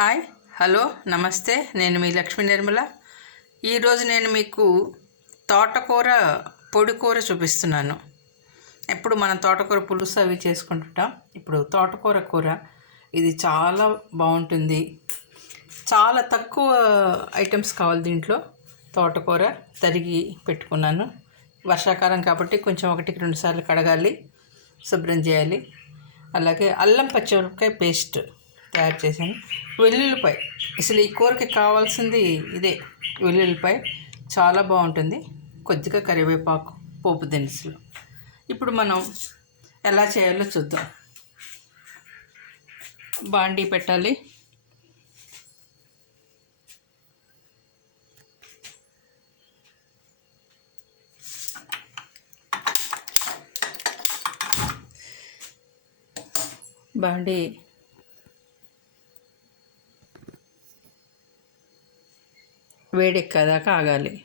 Hi hello నమస్తే నేను మీ లక్ష్మీ నిర్మల. ఈరోజు నేను మీకు తోటకూర పొడికూర చూపిస్తున్నాను. ఎప్పుడు మనం తోటకూర పులుసు అవి చేసుకుంటుంటాం. ఇప్పుడు తోటకూర కూర ఇది చాలా బాగుంటుంది. చాలా తక్కువ ఐటమ్స్ కావాలి దీంట్లో. తోటకూర తరిగి పెట్టుకున్నాను. వర్షాకాలం కాబట్టి కొంచెం ఒకటికి రెండు సార్లు కడగాలి శుభ్రం చేయాలి. అలాగే అల్లం పచ్చిమిరపకాయ పేస్ట్. తయారు చేశాను వెల్లుల్లిపాయ. అసలు ఈ కూరకి కావాల్సింది ఇదే. వెల్లుల్లిపాయ చాలా బాగుంటుంది. కొద్దిగా కరివేపాకు పోపు దినుసులు. ఇప్పుడు మనం ఎలా చేయాలో చూద్దాం. బాండీ పెట్టాలి. బాండీ వేడెక్కేదాకా ఆగాలి.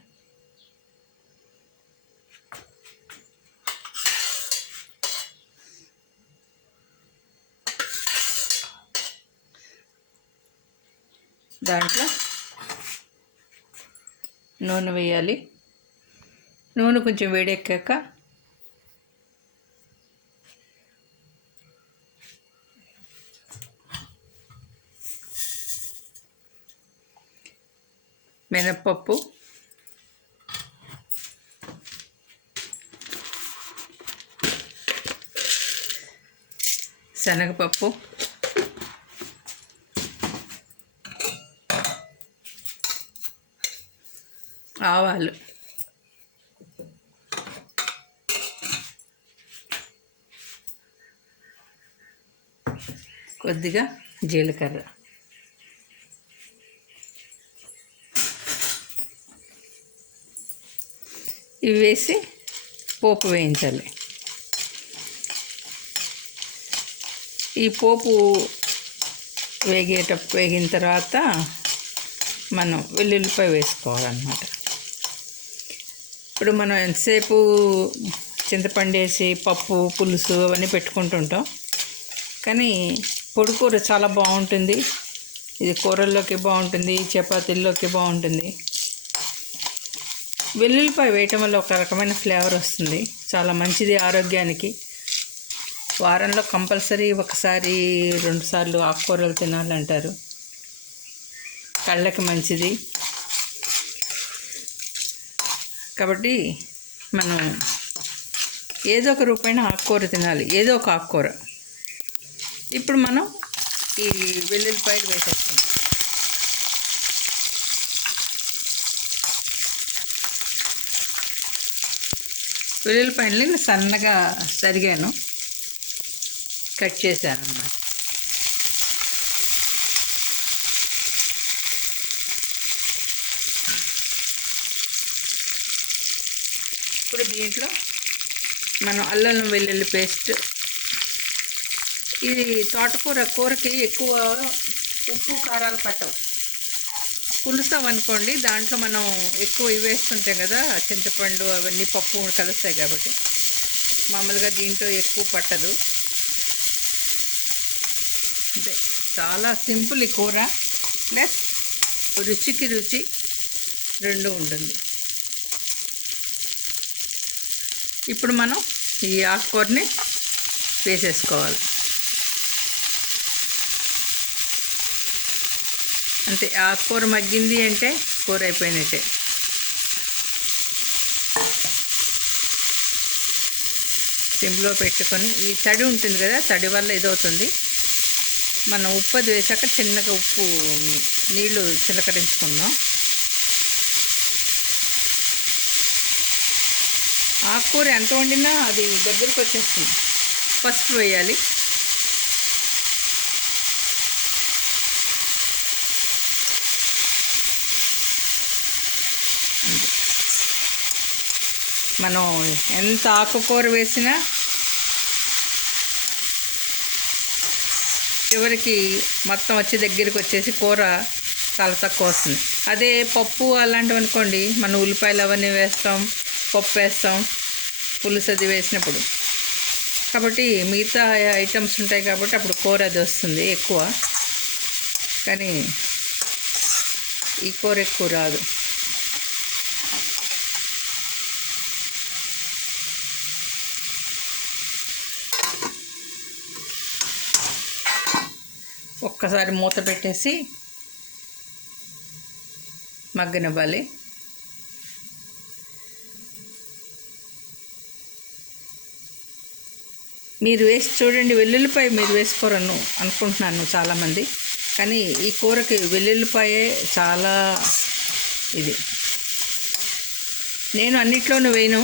దాంట్లో నూనె వేయాలి. నూనె కొంచెం వేడెక్కాక మినప్పప్పు శనగపప్పు. ఆవాలు. కొద్దిగా జీలకర్ర. ఇవి వేసి పోపు వేయించాలి. ఈ పోపు వేగేట వేగిన తర్వాత మనం వెల్లుల్లిపాయ వేసుకోవాలన్నమాట. ఇప్పుడు మనం ఎంతసేపు చింతపండు వేసి పప్పు పులుసు అవన్నీ పెట్టుకుంటుంటాం. కానీ పొడి కూర చాలా బాగుంటుంది. ఇది కూరల్లోకి బాగుంటుంది చపాతీల్లోకి బాగుంటుంది. వెల్లుల్లిపాయ వేయటం వల్ల ఒక రకమైన ఫ్లేవర్ వస్తుంది. చాలా మంచిది ఆరోగ్యానికి. వారంలో కంపల్సరీ ఒకసారి రెండుసార్లు ఆకుకూరలు తినాలంటారు. కళ్ళకి మంచిది. కాబట్టి మనం ఏదో ఒక రూపాయిన ఆకుకూర తినాలి. ఏదో ఒక ఆకుకూర. ఇప్పుడు మనం ఈ వెల్లుల్లిపాయలు వేసేస్తాం. వెల్లుల్లిపాయలని సన్నగా తరిగాను. కట్ చేశాను అన్నమాట ఇప్పుడు దీంట్లో మనం అల్లం వెల్లుల్లి పేస్ట్. ఇది తోటకూర కూరకి ఎక్కువ ఉప్పు కారాలు పట్టవు. పులుసు అనుకోండి దాంట్లో మనం ఎక్కువ ఇవి వేస్తుంటాం కదా చింతపండు అవన్నీ పప్పు కలుస్తాయి కాబట్టి. మామూలుగా దీంట్లో ఎక్కువ పట్టదు. అంటే చాలా సింపుల్ ఈ కూర. ప్లస్ రుచికి రుచి రెండు ఉంటుంది. ఇప్పుడు మనం ఈ ఆకుకూరని వేసేసుకోవాలి. అంతే ఆకుకూర మగ్గింది అంటే కూర అయిపోయినట్టే. సిమ్లో పెట్టుకొని ఈ తడి ఉంటుంది కదా తడి వల్ల ఇదవుతుంది. మనం ఉప్పు అది వేసాక చిన్నగా ఉప్పు నీళ్ళు చిలకరించుకుందాం. ఆకుకూర ఎంత వండినా అది దగ్గరికి వచ్చేస్తుంది. పసుపు వేయాలి. మనం ఎంత ఆకుకూర వేసినా చివరికి మొత్తం వచ్చి దగ్గరికి వచ్చేసి కూర చాలా తక్కువ వస్తుంది. అదే పప్పు అలాంటివి అనుకోండి మనం ఉల్లిపాయలు అవన్నీ వేస్తాం పప్పు వేస్తాం పులుసు అది వేసినప్పుడు. కాబట్టి మిగతా ఐటమ్స్ ఉంటాయి కాబట్టి అప్పుడు కూర అది వస్తుంది ఎక్కువ. కానీ ఈ కూర ఎక్కువ రాదు. ఒక్కసారి మూత పెట్టేసి మగ్గనివ్వాలి. మీరు వేసి చూడండి వెల్లుల్లిపాయ మీరు వేసుకోరను అనుకుంటున్నాను చాలామంది. కానీ ఈ కూరకి వెల్లుల్లిపాయే చాలా ఇది. నేను అన్నిట్లోనూ వేయను.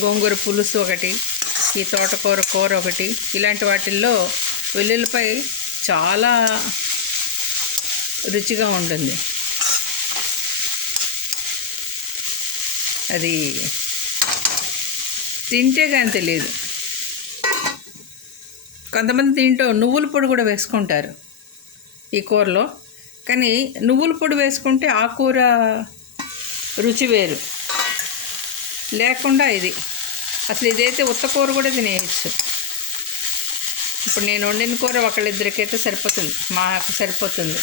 గోంగూర పులుసు ఒకటి ఈ తోటకూర కూర ఒకటి ఇలాంటి వాటిల్లో వెల్లుల్లిపాయ చాలా రుచిగా ఉంటుంది. అది తింటే కానీ తెలియదు. కొంతమంది తింటూ నువ్వుల పొడి కూడా వేసుకుంటారు ఈ కూరలో. కానీ నువ్వుల పొడి వేసుకుంటే ఆ కూర రుచి వేరు. లేకుండా ఇది. అసలు ఇదైతే ఉత్త కూర కూడా తినేయచ్చు. ఇప్పుడు నేను వండిన కూర ఒకళ్ళిద్దరికైతే సరిపోతుంది. మాకు సరిపోతుంది.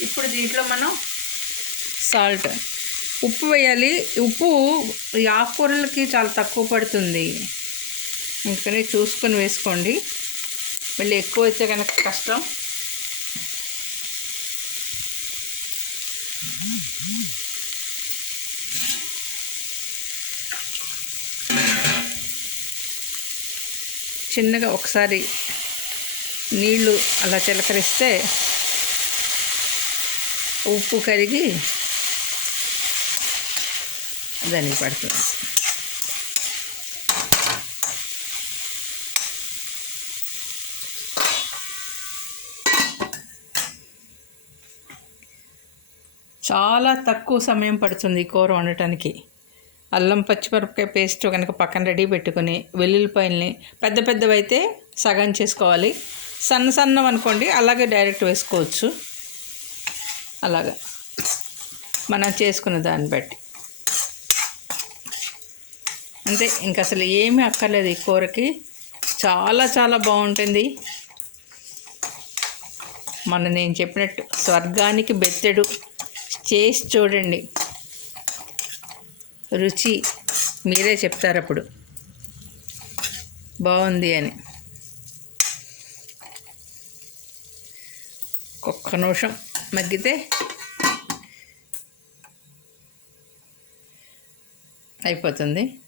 ఇప్పుడు దీంట్లో మనం సాల్ట్. ఉప్పు వేయాలి. ఉప్పు ఈ ఆకుకూరలకి చాలా తక్కువ పడుతుంది. అందుకని చూసుకొని వేసుకోండి. మళ్ళీ ఎక్కువ అయితే కనుక కష్టం. చిన్నగా ఒకసారి నీళ్ళు అలా చిలకరిస్తే ఉప్పు కరిగి దానికి పడుతుంది. చాలా తక్కువ సమయం పడుతుంది కూర వండటానికి. అల్లం పచ్చిమిరపకాయ పేస్ట్ కనుక పక్కన రెడీ పెట్టుకుని వెల్లుల్లిపాయల్ని పెద్ద పెద్దవి అయితే సగం చేసుకోవాలి. సన్న సన్నం అనుకోండి అలాగే డైరెక్ట్ వేసుకోవచ్చు. అలాగా. మనం చేసుకున్న దాన్ని బట్టి. అంతే ఇంక అసలు ఏమీ అక్కర్లేదు ఈ కూరకి. చాలా చాలా బాగుంటుంది. మన నేను చెప్పినట్టు స్వర్గానికి బెత్తెడు. చేసి చూడండి. రుచి మీరే చెప్తారు అప్పుడు బాగుంది అని. ఒక్క నిమిషం మగ్గితే అయిపోతుంది.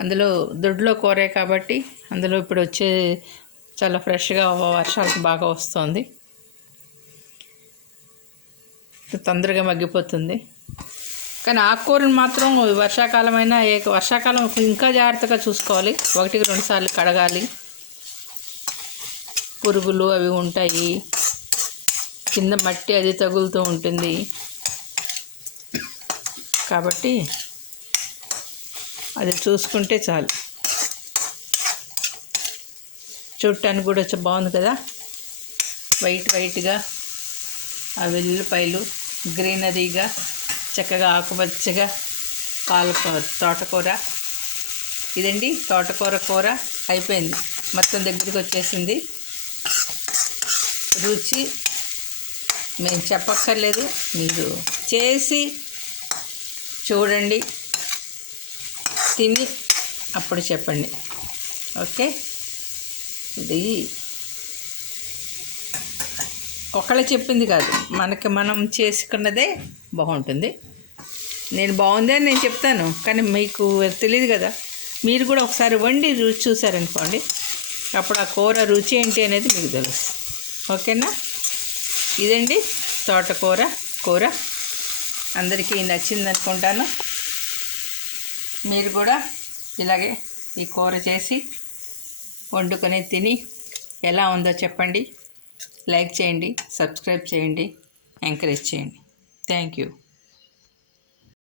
అందులో దొడ్లో కూరే కాబట్టి అందులో ఇప్పుడు వచ్చే చాలా ఫ్రెష్గా వర్షాలకు బాగా వస్తుంది. తొందరగా మగ్గిపోతుంది. కానీ ఆకుకూరలు మాత్రం వర్షాకాలమైన ఏ వర్షాకాలం ఇంకా జాగ్రత్తగా చూసుకోవాలి. ఒకటికి రెండు సార్లు కడగాలి. పురుగులు అవి ఉంటాయి. కింద మట్టి అది తగులుతూ ఉంటుంది. కాబట్టి అది చూసుకుంటే చాలు. చూడటానికి కూడా బాగుంది కదా? వైట్ వైట్గా ఆ వెల్లుల్లిపాయలు గ్రీనరీగా చక్కగా ఆకుపచ్చగా పాలకూర తోటకూర. ఇదండి తోటకూర కూర అయిపోయింది. మొత్తం దగ్గరికి వచ్చేసింది. రుచి మేము చెప్పక్కర్లేదు. మీరు చేసి చూడండి. తిని అప్పుడు చెప్పండి. ఓకే? ఇది ఒకళ్ళు చెప్పింది కాదు. మనకి మనం చేసుకున్నదే బాగుంటుంది. నేను బాగుంది అని నేను చెప్తాను కానీ మీకు తెలియదు కదా. మీరు కూడా ఒకసారి వండి రుచి చూసారనుకోండి అప్పుడు ఆ కూర రుచి ఏంటి అనేది మీకు తెలుసు. ఓకేనా? ఇదండి తోటకూర కూర. అందరికీ నచ్చింది అనుకుంటాను. మీరు కూడా ఇలాగే ఈ కూర చేసి వండుకొని తిని ఎలా ఉందో చెప్పండి. లైక్ చేయండి సబ్స్క్రైబ్ చేయండి ఎంకరేజ్ చేయండి. Thank you.